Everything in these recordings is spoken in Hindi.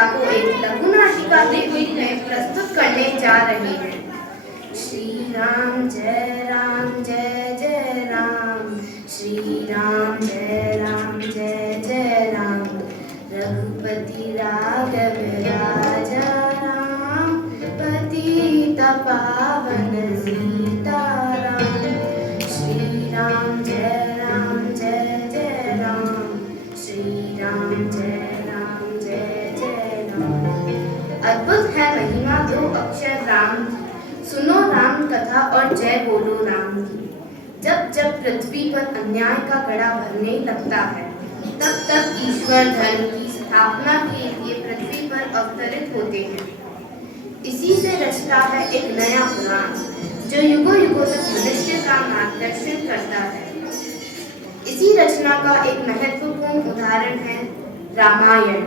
कथा को एक लघु नाटिका के रूप में प्रस्तुत करने जा रहे हैं। श्री राम जय जय राम, श्री राम जय जय राम, रघुपति राघव राजा राम, पतित पावन सीताराम। श्री राम जय जय राम, श्री राम जय जय राम। अद्भुत है महिमा दो अक्षर राम की, सुनो राम कथा और जय बोलो राम की। जब जब पृथ्वी पर अन्याय का गड़ा भरने लगता है, तब तब ईश्वर धर्म की स्थापना के लिए पृथ्वी पर अवतरित होते हैं। इसी से रचता है एक नया पुराण, जो युगों युगों तक मनुष्य का मार्गदर्शन करता है। इसी रचना का एक महत्वपूर्ण उदाहरण है रामायण।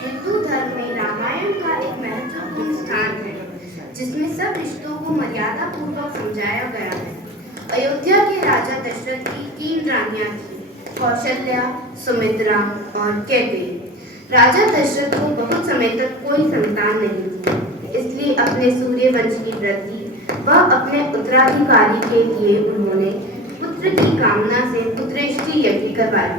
हिंदू धर्म में रामायण का एक महत्वपूर्ण स्थान है, जिसमें सब रिश्तों को मर्यादा पूर्वक समझाया गया है। अयोध्या के राजा दशरथ की 3 रानियां थीं, कौशल्या, सुमित्रा और कैकेयी। राजा दशरथ को बहुत समय तक कोई संतान नहीं थी, इसलिए अपने सूर्यवंश की वृद्धि व अपने उत्तराधिकारी के लिए उन्होंने पुत्र की कामना से पुत्रेष्टि यज्ञ करवाया।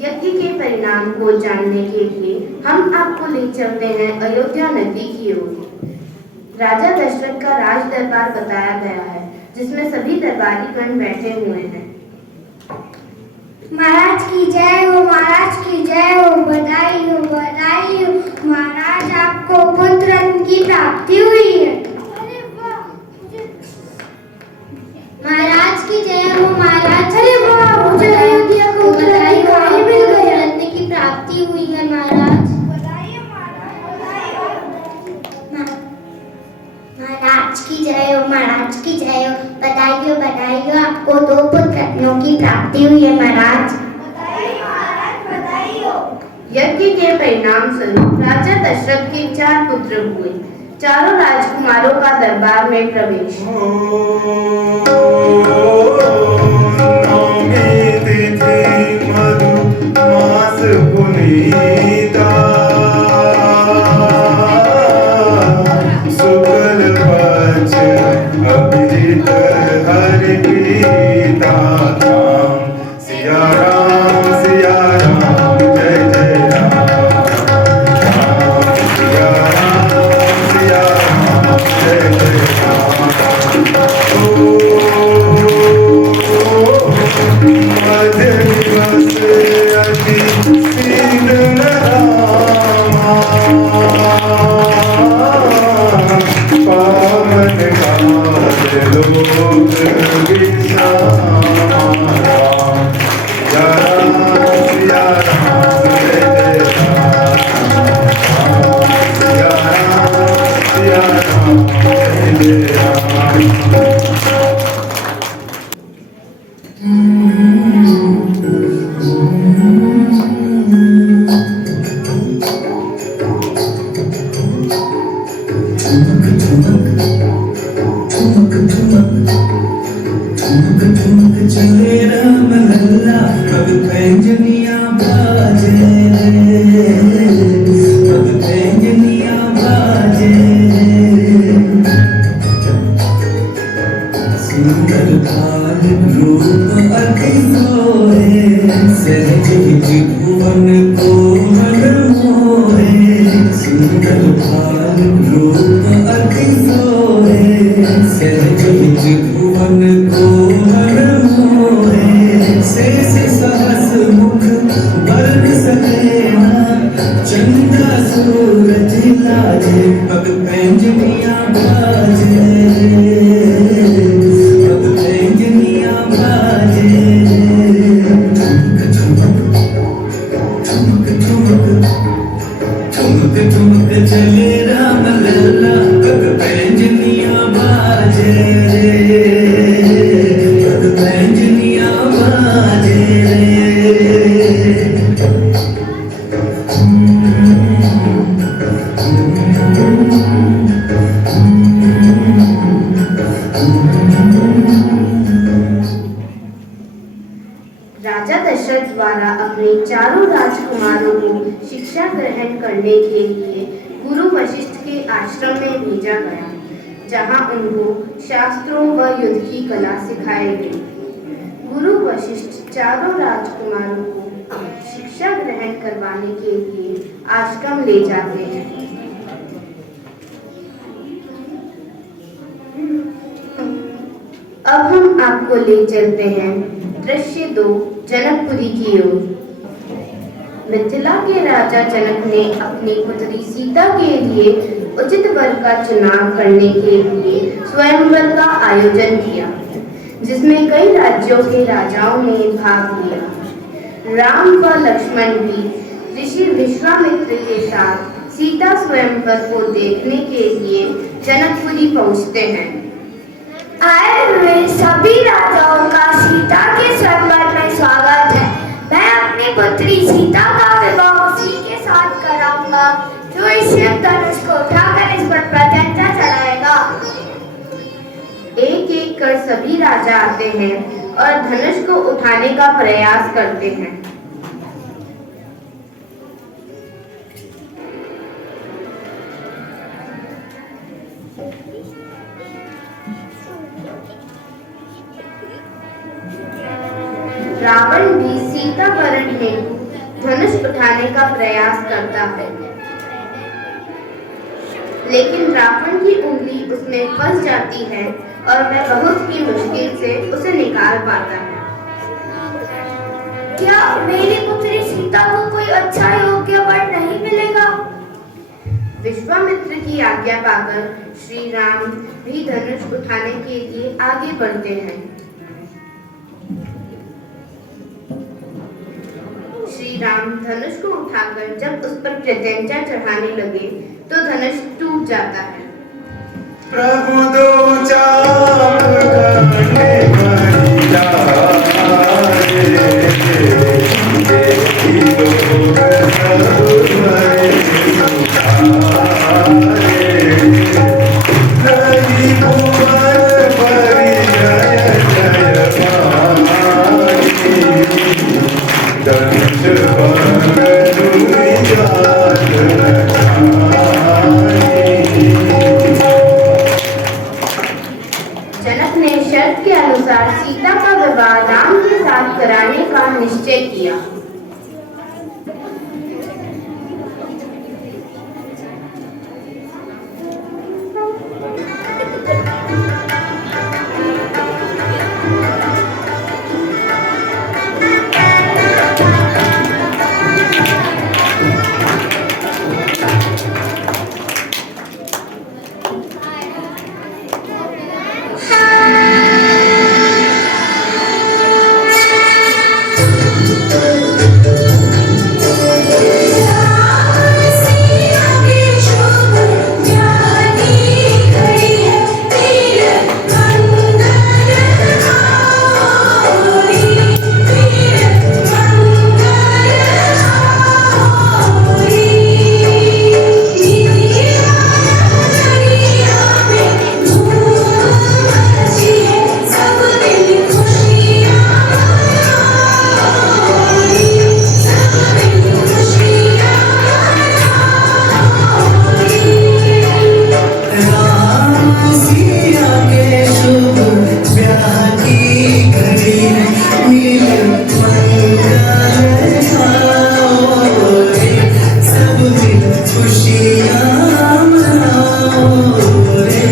यज्ञ के परिणाम को जानने के लिए हम आपको ले चलते हैं अयोध्या नगरी की ओर। राजा दशरथ का राज दरबार बताया गया है, जिसमें सभी दरबारीगण बैठे हुए हैं। महाराज की जय हो, महाराज की जय हो, बधाई हो, बधाई हो। महाराज, आपको पुत्र की प्राप्ति हुई है। महाराज की जय हो, महाराज। अरे वाह, मुझे अयोध्या को बधाई हो, मिल गई, रत्न की प्राप्ति हुई है। महाराज बधाई हो, महाराज की जय हो, महाराज की जय हो, बधाई हो, बधाई हो। आपको 2 पुत्र रत्नों की प्राप्ति हुई है। महाराज बधाई हो, महाराज बधाई हो। यज्ञ के परिणाम स्वरूप राजा दशरथ के 4 पुत्र हुए। चारों राजकुमारों का दरबार में प्रवेश। पावन काज लोक विश्राम। ठुमक चले राम लल्ला पग पैंजनिया बाजे पग पैंजनिया बाजे सुंदर भाल रूप अति सोहे सहज हिज भुवन को मन मोहे सुंदर भाल रूप अति सोहे सहज हिज भुवन को मन मोहे शेष सहस मुख वर्ण सलेना चंदा सूरज लाजे पग पैंजनिया बाजे पग पैंजनिया बाजे ठुमक ठुमक ठुमक ठुमक चले राम लल्ला पग पैंजनिया बाजे पग पैंजनिया बाजे राजा दशरथ द्वारा अपने चारों राजकुमारों को शिक्षा ग्रहण करने के लिए गुरु वशिष्ठ के आश्रम में भेजा गया, जहां उनको शास्त्रों व युद्ध की कला सिखाई गई। गुरु वशिष्ठ चारों राजकुमारों को शिक्षा ग्रहण करवाने के लिए आश्रम ले जाते हैं। अब हम आपको ले चलते हैं दृश्य 2 जनकपुरी की ओर। मिथिला के राजा जनक ने अपनी पुत्री सीता के लिए उचित वर का चुनाव करने के लिए स्वयंवर का आयोजन किया, जिसमें कई राज्यों के राजाओं ने भाग लिया। राम व लक्ष्मण भी ऋषि विश्वामित्र के साथ सीता स्वयंवर को देखने के लिए जनकपुरी पहुंचते हैं। आए हुए सभी राजाओं का सीता के स्वयंवर में स्वागत है। मैं अपनी पुत्री सीता का विवाह उसी के साथ कराऊंगा जो इस शिव धनुष को उठाकर इस पर प्रत्यंचा चढ़ाएगा। एक एक कर सभी राजा आते हैं और धनुष को उठाने का प्रयास करते हैं। रावण भी सीता वरण हेतु धनुष उठाने का प्रयास करता है, लेकिन रावण की उंगली उसमें फंस जाती है और वह बहुत ही मुश्किल से उसे निकाल पाता है। क्या मेरी पुत्री सीता को कोई अच्छा योग्य वर नहीं मिलेगा? विश्वामित्र की आज्ञा पाकर श्री राम भी धनुष उठाने के लिए आगे बढ़ते हैं। श्री राम धनुष को उठाकर जब उस पर प्रत्यंचा चढ़ाने लगे तो धनुष टूट जाता है। प्रभु दो चार करने जनक ने शर्त के अनुसार सीता का विवाह राम के साथ कराने का निश्चय किया। घड़ी मिले आओ रे सब दिल खुशियाँ मनाओ रे।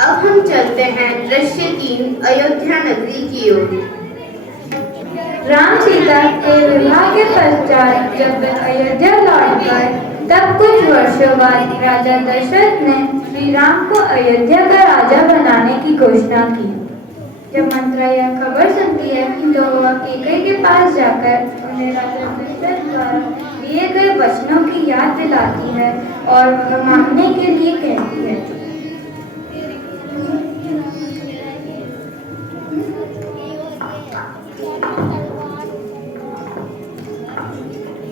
अब हम चलते हैं दृश्य 3 अयोध्या नगरी की ओर। राम सीता के विवाह के पश्चात जब वे अयोध्या लौट गए तब कुछ वर्षों बाद राजा दशरथ ने श्री राम को अयोध्या का राजा बनाने की घोषणा की। जब मंत्रा यह खबर सुनती है तो वह कैकेयी के पास जाकर उन्हें राजा दशरथ द्वारा दिए गए वचनों की याद दिलाती है और वह मानने के लिए कहती है।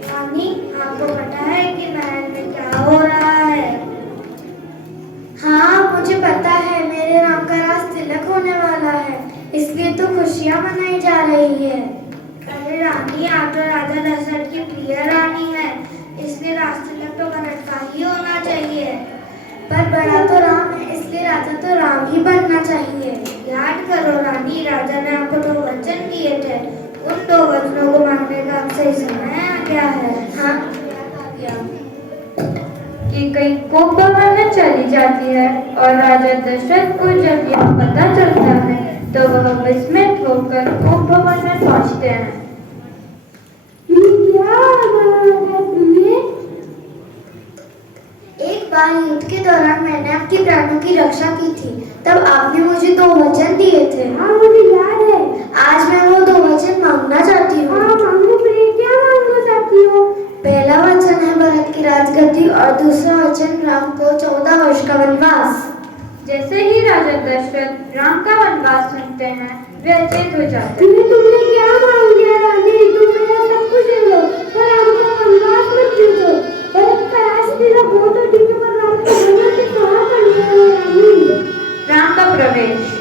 रानी, आपको पता है कि महल में क्या हो रहा है? हाँ, मुझे पता है। मेरे राम का राज तिलक होने वाला है, इसलिए तो खुशियाँ मनाई जा रही है। अरे रानी, आप तो राजा दशरथ की प्रिय रानी है, इसलिए राज तिलक तो भरत का ही होना चाहिए। पर बड़ा तो राम है, इसलिए राजा तो राम ही बनना चाहिए। याद करो रानी, राजा ने आपको 2 वचन दिए थे। उन 2 वचनों को मानने का अब सही समय आ गया है। हाँ, कैकेयी कोप भवन में चली जाती है और राजा दशरथ को जब यह पता चलता है तो वह विस्मित होकर कोप भवन में पहुंचते हैं। एक बार युद्ध के दौरान मैंने आपके प्राणों की रक्षा की थी, तब आपने मुझे 2 वचन दिए थे। हाँ, मुझे याद है। आज मैं वो 2 वचन मांगना चाहती हूँ। हाँ, मांगो प्रिय, क्या मांगना चाहती हो? पहला वचन है भरत की राजगद्दी और दूसरा वचन राम को 14 वर्ष का वनवास। जैसे ही राजा दशरथ राम का वनवास सुनते हैं वे अचेत हो जाते हैं। तुमने क्या मांग लिया रानी? तुम मेरा सब कुछ ले लो, पर राम का वनवास मत दो। भरत का राज तेरा बहुत है, पर राम को भरत से कहाँ कर लिया है रानी? राम का प्रवेश।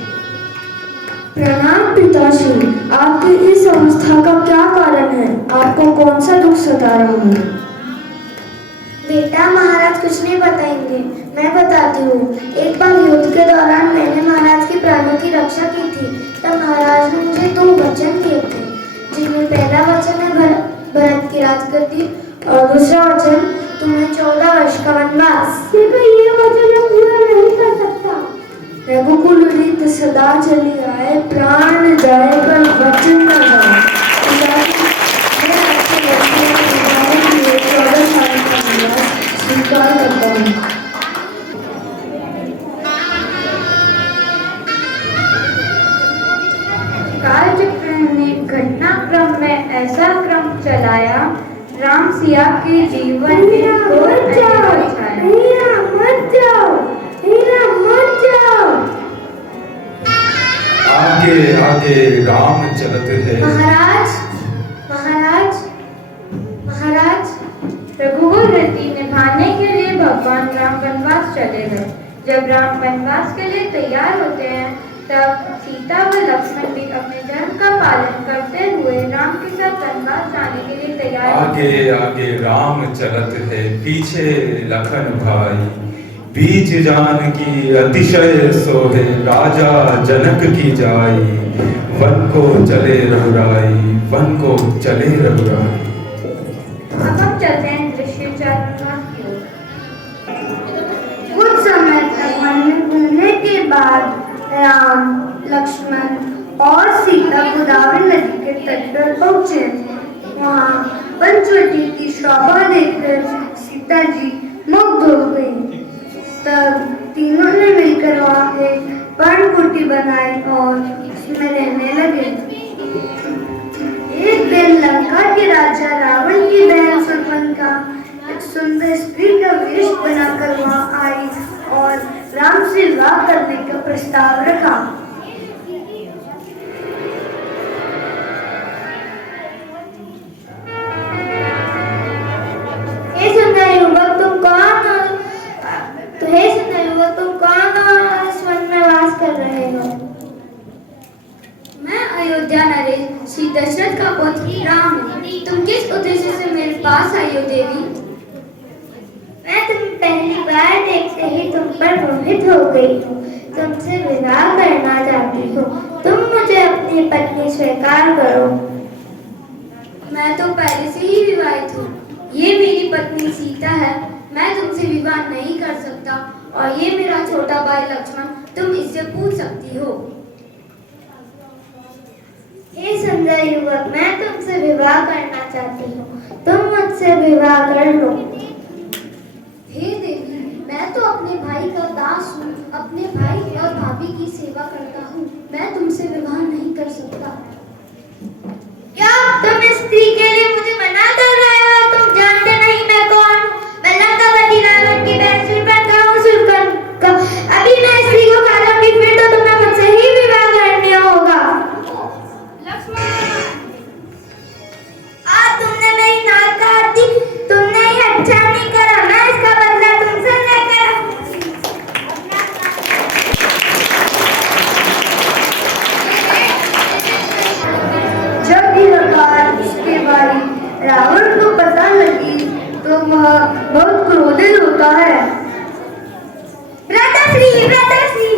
प्रणाम पिताश्री, आपकी इस अवस्था का क्या कारण है? आपको कौन सा दुख सता रहा है? बेटा, महाराज कुछ नहीं बताएंगे, मैं बताती हूँ। एक बार युद्ध के दौरान मैंने महाराज के प्राणों की रक्षा की थी, तब महाराज ने मुझे 2 वचन दिए थे, जिनमें पहला वचन है भरत की राजगद्दी और दूसरा वचन तुम्हें 14 वर्ष का वनवास। देखो, ये वचन मैं पूरा नहीं कर सकता। रघुकुल रीत सदा चली आए, प्राण जाए पर वचन न जाए। स्वीकार करता हूँ। कालचक्र ने घटनाक्रम में ऐसा क्रम चलाया, राम सिया के जीवन में घोर अंधेरा छाया। आगे आगे राम चलत है। महाराज, महाराज, महाराज। रघुकुल रीति निभाने के लिए भगवान राम वनवास चले गए। जब राम वनवास के लिए तैयार होते हैं तब सीता व लक्ष्मण भी अपने धर्म का पालन करते हुए राम के साथ वनवास जाने के लिए तैयार। आगे आगे राम चलत है, पीछे लखन भाई। बीच जान की अतिशय सोहे राजा जनक की जाई, वन को चले रघुराई, वन को चले रघुराई। अब हम चलते हैं दृश्य 4 की ओर। कुछ समय तक वन में घूमने के बाद राम, लक्ष्मण और सीता गोदावरी नदी के तट पर पहुंचे। वहाँ पंचवटी की शोभा देखकर सीता जी मुग्ध हो गई। तब तीनों ने मिलकर वहाँ एक पर्णकुटी बनाई और उसमें रहने लगे। एक दिन लंका के राजा रावण की बहन शूर्पणखा एक सुंदर स्त्री का वेश बनाकर वहाँ आई और राम से विवाह करने का प्रस्ताव रखा। हे सुंदर युवक तुम कौन हो? हे सुंदर युवक तुम कौन हो? इस वन में वास कर रहे हो? मैं अयोध्या नरेश श्री दशरथ का पुत्र राम हूँ। तुम किस उद्देश्य से मेरे पास आई हो देवी? मैं तुम्हें पहली बार देखते ही तुम पर मोहित हो गई हूँ। तुमसे विवाह करना चाहती हूँ। तुम मुझे अपनी पत्नी स्वीकार करो। मैं तो पहले से ही विवाहित हूँ। ये मेरी पत्नी सीता है। मैं तुमसे विवाह नहीं कर सकता और ये मेरा छोटा भाई लक्ष्मण, तुम इससे पूछ सकती हो। हे सुंदर युवक, मैं तुमसे विवाह करना चाहती हूँ। तुम मुझसे विवाह कर लो। हे देवी, मैं तो अपने भाई का दास हूँ। अपने भाई और भाभी की सेवा करता हूँ। मैं तुमसे विवाह नहीं कर सकता। क्या तुम इस स्त्री के लिए मुझे मना कर रहे हो? तुम जानते नहीं मैं कौन हूँ। मैं लंकापति रावण की बहन शूर्पणखा हूँ। शूर्पणखा, अभी मैं इस स्त्री को खा लूंगी, फिर तो तुम्हें मुझसे ही विवाह करना होगा। आज तुमने मेरी नाक काट दी। तुमने ये अच्छा नहीं करा। मैं इसका बदला तुमसे लेकर जब भी इसके बारे रावण को पता लगी तो वह बहुत क्रोधित होता है। भ्राताश्री,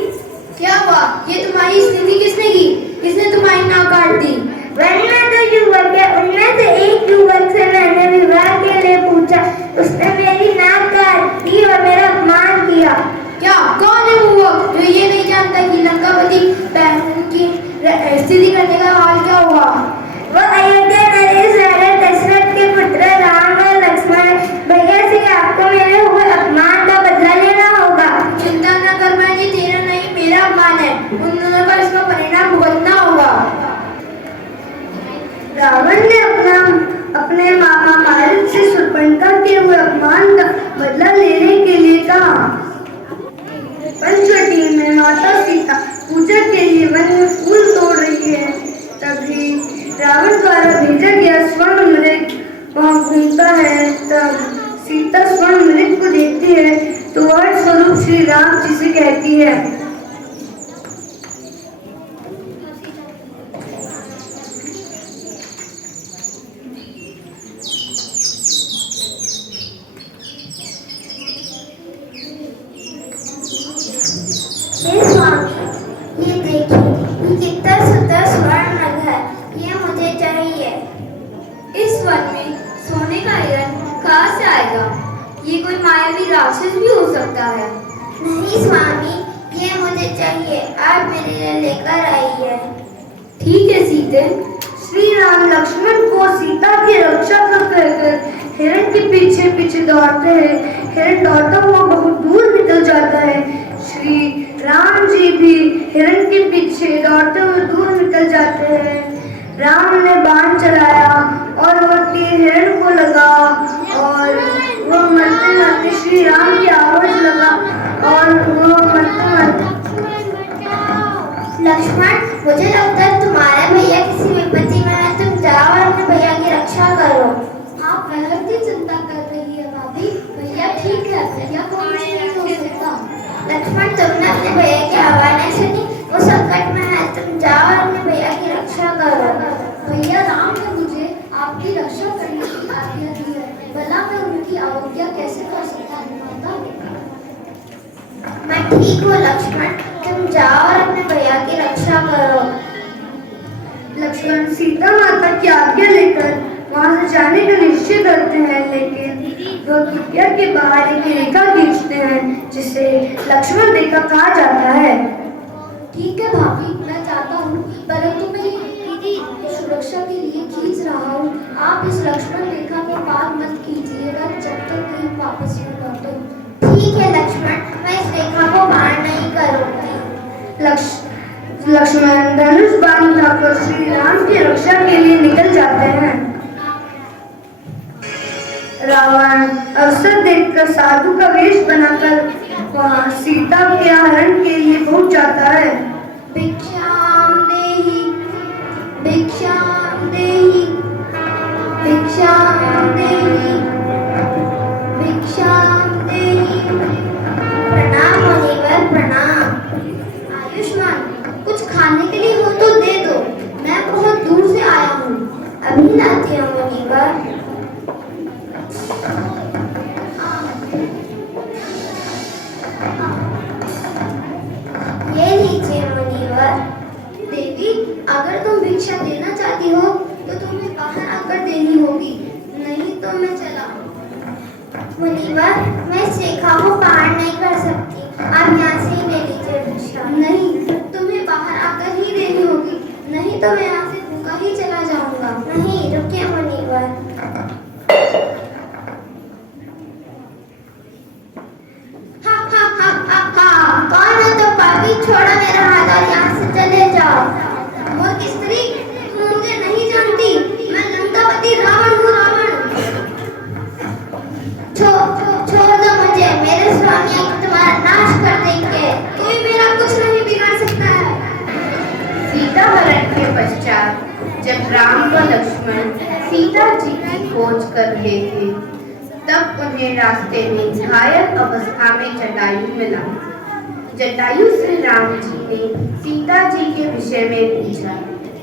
क्या हुआ? ये तुम्हारी स्थिति किसने की? किसने तुम्हारी नाक काट दी? वरना तो युवक है, उनमें से एक युवक से मैंने विवाह के लिए पूछा। उसने मेरी नाक काट दी और मेरा अपमान किया। क्या? कौन है वो युवक जो ये नहीं जानता कि लंकापति की स्थिति करने का हाल क्या हुआ? वो अयोध्या नरेश राजा दशरथ के पुत्र राम और लक्ष्मण। भैया से आपको मेरे हुए अपमान का बदला लेना होगा। चिंता न कर, मैं ये तेरा नहीं मेरा अपमान है। उन दोनों का इसका परिणाम भुगतना होगा। रावण ने अपने मामा मारिच से शूर्पणखा के हुए अपमान का बदला लेने के लिए कहा। पंचवटी में माता सीता पूजा के लिए वन में फूल तोड़ रही है। तभी रावण द्वारा भेजा गया स्वर्ण मृग वहाँ घूमता है। तब सीता स्वर्ण मृग को देखती है तो वह स्वरूप श्री राम जी से कहती है। हे स्वामी, ये देखिए, ये कितना सुंदर स्वर्ण मृग है। ये मुझे चाहिए। इस वन में सोने का हिरण कहाँ से आएगा? ये कोई मायावी राक्षस भी हो सकता है। नहीं स्वामी, ये मुझे चाहिए। आप मेरे लिए लेकर आइए। ठीक है सीते। श्री राम लक्ष्मण को सीता की रक्षा कर हिरण के पीछे पीछे दौड़ते हैं। हिरण दौड़ता हुआ बहुत दूर निकल जाता है। श्री राम जी भी हिरण के पीछे दौड़ते हुए दूर निकल जाते हैं। राम ने बाण चलाया और वह तीर हिरण को लगा और वह मरते मरते श्री राम की आवाज लगा और वह मरते मरते। लक्ष्मण, मुझे लगता है तुम्हारे भैया किसी विपत्ति में है। तुम जाओ और अपने भैया की रक्षा करो। आप बहुत ही चिंता कर रही है भाभी। भैया ठीक है, भैया को कुछ नहीं हो सकता। लक्ष्मण, तुमने अपने भैया की आवाज नहीं सुनी? वो संकट में है। तुम जाओ और अपने भैया की रक्षा करो। भैया राम ने मुझे आपकी रक्षा करने की आज्ञा दी है। भला मैं उनकी अवज्ञा कैसे कर सकता हूँ माता? ठीक हो लक्ष्मण, तुम जाओ और अपने भैया की रक्षा करो। लक्ष्मण सीता माता की आज्ञा लेकर वहां से जाने का निश्चय करते हैं, लेकिन वो कुटिया के बाहर एक रेखा खींचते हैं जिसे लक्ष्मण रेखा कहा जाता है। ठीक है भाभी, मैं जाता हूँ, परंतु मेरी दीदी की सुरक्षा के लिए खींच रहा हूँ। आप इस लक्ष्मण रेखा को पार मत कीजिएगा जब तक कि हम वापस न लौटे। ठीक है लक्ष्मण, मैं इस रेखा को पार नहीं करूँगी। लक्ष्मण धनुष बाण उठाकर श्री राम की रक्षा के लिए निकल जाते हैं। रावण अवसर देखकर साधु का वेश बनाकर वहां सीता के हरण के लिए पहुंच जाता है। भिक्षाम देहि, भिक्षाम देहि, भिक्षाम देहि, भिक्षाम देहि। प्रणाम मुनिवर, प्रणाम। आयुष्मान, कुछ खाने के लिए हो तो दे दो, मैं बहुत दूर से आया हूँ। अभी लाती हूँ मुनिवर। ये लीजिए मुनिवर। देवी, अगर तुम भिक्षा देना चाहती हो तो तुम्हें बाहर आकर देनी होगी, नहीं तो मैं चला। मुनिवर, मैं इस रेखा को पार नहीं कर सकती, आप यहाँ से ही ले लीजिए भिक्षा। नहीं, तुम्हें बाहर आकर ही देनी होगी, नहीं तो मैं यहाँ से भूखा ही चला जाऊंगा। नहीं, रुकिए मुनिवर। कौन हो तो पापी, छोड़ो मेरा हाथ और यहाँ से चले जाओ। मूर्ख स्त्री, तुम मुझे नहीं जानती, मैं लंकापति रावण हूँ। रावण, छोड़ दो मुझे, मेरे स्वामी आकर तुम्हारा नाश कर देंगे, कोई मेरा कुछ नहीं बिगाड़ सकता है। सीता हरण के पश्चात जब राम व लक्ष्मण सीता जी की खोज कर रहे थे, तब उन्हें रास्ते में घायल अवस्था में जटायु मिला। जटायु से राम जी ने सीता जी के विषय में पूछा,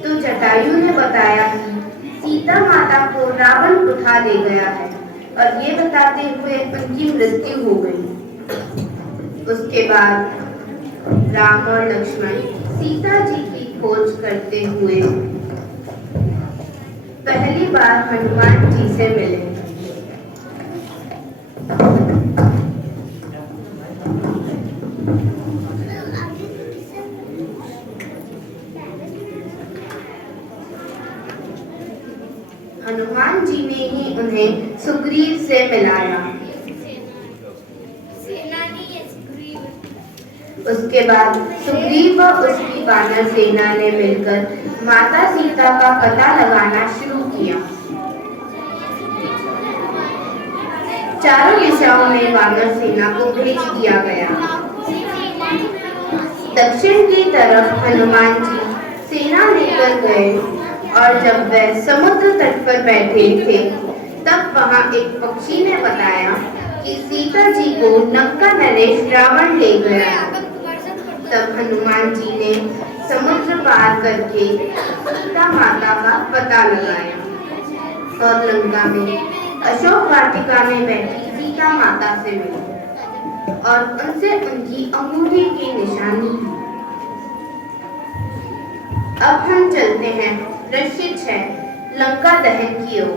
तो जटायु ने बताया कि सीता माता को रावण उठा ले गया है, और ये बताते हुए उनकी मृत्यु हो गई। उसके बाद राम और लक्ष्मण सीता जी की खोज करते हुए पहली बार हनुमान जी से मिले। हनुमान जी ने ही उन्हें सुग्रीव से मिलाया। उसके बाद सुग्रीव व उसकी वानर सेना ने मिलकर माता सीता का पता लगाना शुरू किया। चारों दिशाओं में वानर सेना को भेज दिया गया। दक्षिण की तरफ हनुमान जी सेना लेकर गए, और जब वह समुद्र तट पर बैठे थे, तब वहां एक पक्षी ने बताया कि सीता जी को लंका नरेश रावण ले गया। तब हनुमान जी ने समुद्र पार करके सीता माता का पता लगाया, और लंका में अशोक वाटिका में बैठी सीता माता से मिली, और उनसे उनकी अंगूठी की निशानी ली। अब हम चलते हैं दृश्य 6 लंका दहन की ओर।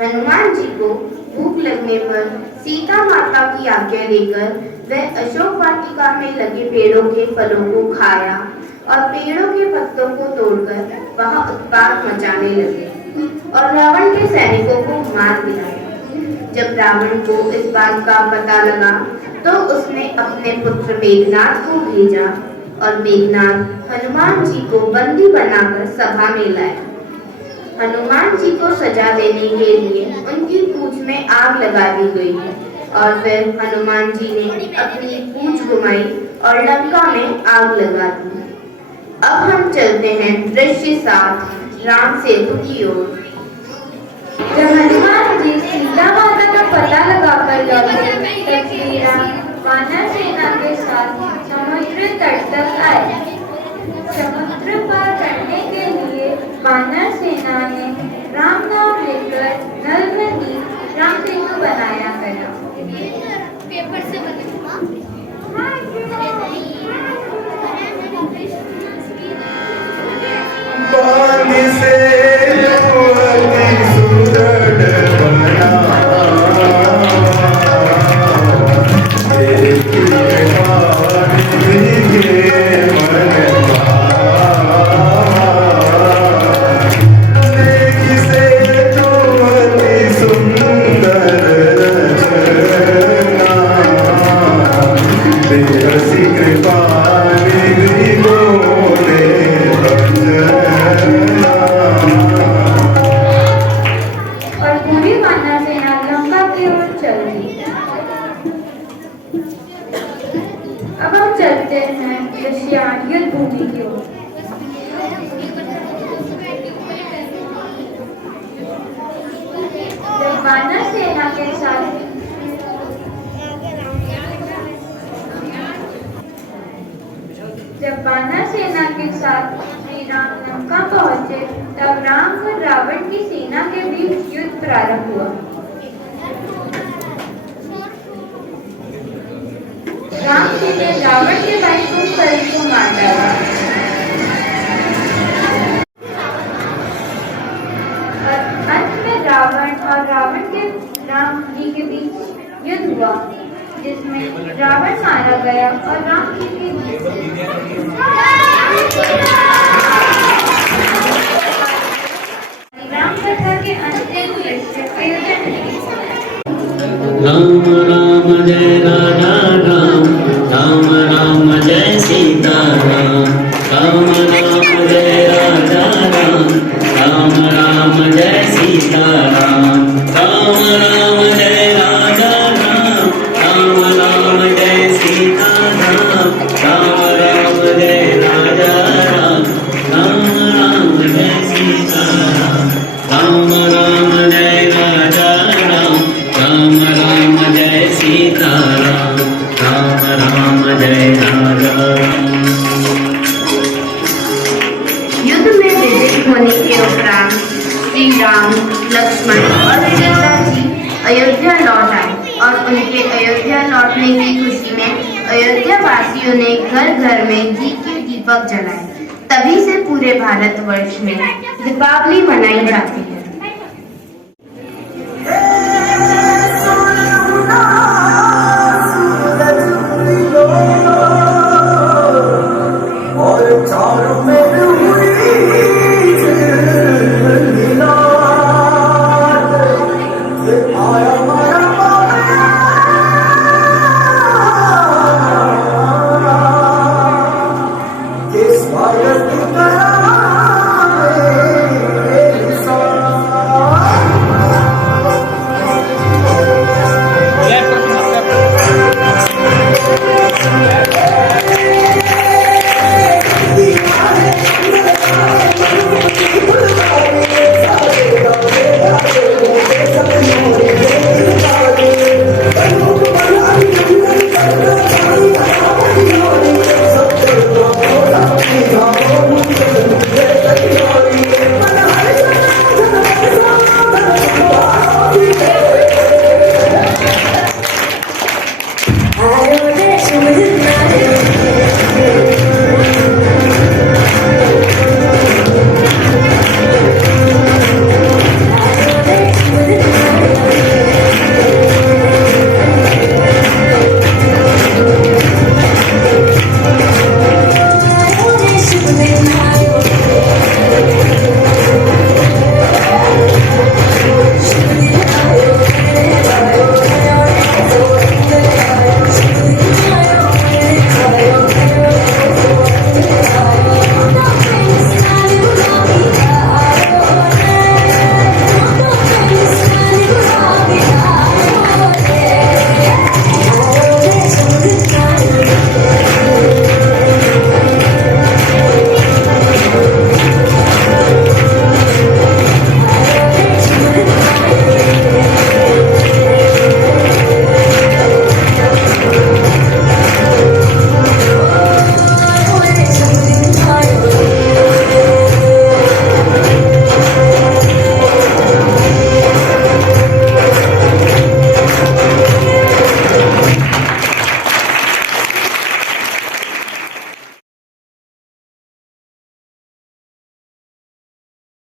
हनुमान जी को भूख लगने पर सीता माता की आज्ञा लेकर वह अशोक वाटिका में लगे पेड़ों के फलों को खाया, और पेड़ों के पत्तों को तोड़कर वहां उत्पात मचाने लगे, और रावण के सैनिकों को मार दिया। जब रावण को इस बात का पता लगा, तो उसने अपने पुत्र मेघनाद को भेजा, और मेघनाद हनुमान जी को बंदी बनाकर सभा में लाए। हनुमान जी को सजा देने के लिए उनकी पूंछ में आग लगा दी गई, और फिर हनुमान जी ने अपनी पूंछ घुमाई और लंका में आग लगा दी। अब हम चलते हैं दृश्य 7 राम सेतु की ओर। जब हनुमान जी सीता माता का पता लगाकर लौटे, तब श्री राम वानर सेना के साथ समुद्र तट तक आए। समुद्र पार करने के लिए वानर सेना ने राम नाम लेकर नल में राम सेतु बनाया गया। बढ़ते हैं रशियान युद्ध भूमि की ओर। जब वानर सेना के साथ श्री राम लंका पहुंचे तब राम और रावण की सेना के बीच युद्ध प्रारंभ हुआ। राम जी ने रावण के भाई कुंभकर्ण को मार डाला। अंत में रावण और रावण के राम जी के बीच युद्ध हुआ, जिसमें रावण मारा गया और राम जी की राम कथा के अंतिम दृश्य अयोध्या में। राम राम जय राजा राम, राम राम जय सीता राम, राम राम जय राजा राम, राम राम जय सीता राम, राम राम जय राजा राम, राम राम जय सीता राम, राम राम जय राजा राम, राम राम जय सीता राम, राम राम जय राजा राम, राम राम जय सीता राम, राम राम जय राजा राम। युद्ध में विजयी होने के उपरांत श्री राम, लक्ष्मण और सीता जी अयोध्या लौट आए और उनके अयोध्या लौटने की खुशी में अयोध्या वासियों ने घर घर में घी के दीपक जलाए। तभी से पूरे भारतवर्ष में दीपावली मनाई जाती है।